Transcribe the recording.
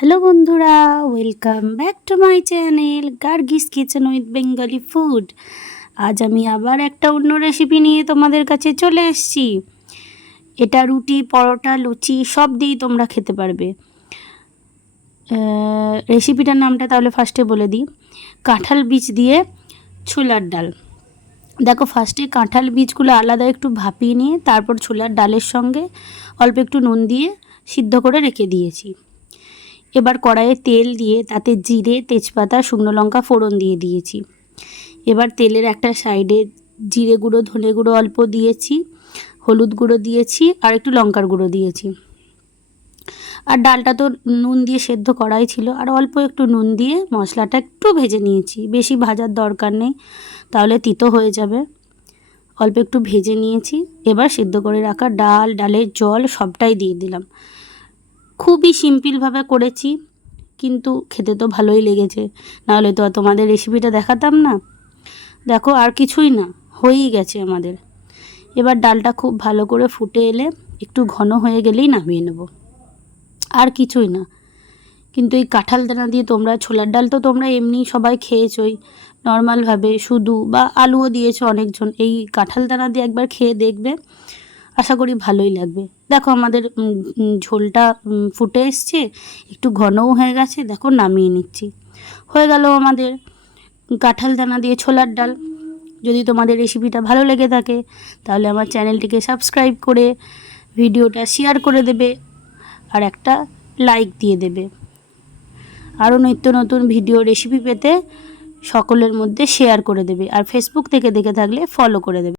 Hello বন্ধুরা, welcome back to my channel Gargi's kitchen with Bengali food. আজ আমি আবার একটা অন্য রেসিপি নিয়ে তোমাদের কাছে চলে এসেছি। এটা রুটি, পরোটা, লুচি সব দিয়েই তোমরা খেতে পারবে। রেসিপিটার নামটা তাহলে ফার্স্টে বলে দিই। কাঁঠাল বীজ দিয়ে ছোলার ডাল। দেখো, ফার্স্টে কাঁঠাল বীজগুলো আলাদা একটু ভাপিয়ে নিয়ে তারপর ছোলার ডালের সঙ্গে অল্প একটু নুন দিয়ে সিদ্ধ করে রেখে দিয়েছি। এবার কড়াইয়ে তেল দিয়ে তাতে জিরে, তেজপাতা, শুকনো লঙ্কা ফোড়ন দিয়ে দিয়েছি। এবার তেলের একটা সাইডে জিরে গুঁড়ো, ধনে গুঁড়ো অল্প দিয়েছি, হলুদ গুঁড়ো দিয়েছি আর একটু লঙ্কার গুঁড়ো দিয়েছি। আর ডালটা তো নুন দিয়ে সেদ্ধ করাই ছিল, আর অল্প একটু নুন দিয়ে মশলাটা একটু ভেজে নিয়েছি। বেশি ভাজার দরকার নেই, তাহলে তিতো হয়ে যাবে। অল্প একটু ভেজে নিয়েছি। এবার সিদ্ধ করে রাখা ডাল, ডালের জল সবটাই দিয়ে দিলাম। খুবই সিম্পলভাবে করেছি, কিন্তু খেতে তো ভালোই লেগেছে, নাহলে তো আর তোমাদের রেসিপিটা দেখাতাম না। দেখো, আর কিছুই না, হয়েই গেছে আমাদের। এবার ডালটা খুব ভালো করে ফুটে এলে একটু ঘন হয়ে গেলেই নামিয়ে নেব, আর কিছুই না। কিন্তু এই কাঁঠাল দানা দিয়ে তোমরা, ছোলার ডাল তো তোমরা এমনি সবাই খেয়েছোই নর্মালভাবে শুধু, বা আলুও দিয়েছো অনেকজন। এই কাঁঠাল দানা দিয়ে একবার খেয়ে দেখবে, আশা করি ভালোই লাগবে। দেখো, আমাদের ঝোলটা ফুটে এসছে, একটু ঘনও হয়ে গেছে। দেখো, নামিয়ে নিচ্ছি। হয়ে গেল আমাদের কাঁঠাল দানা দিয়ে ছোলার ডাল। যদি তোমাদের রেসিপিটা ভালো লেগে থাকে তাহলে আমার চ্যানেলটিকে সাবস্ক্রাইব করে ভিডিওটা শেয়ার করে দেবে আর একটা লাইক দিয়ে দেবে। আরও নিত্য নতুন ভিডিও রেসিপি পেতে সকলের মধ্যে শেয়ার করে দেবে, আর ফেসবুক থেকে দেখে থাকলে ফলো করে দেবে।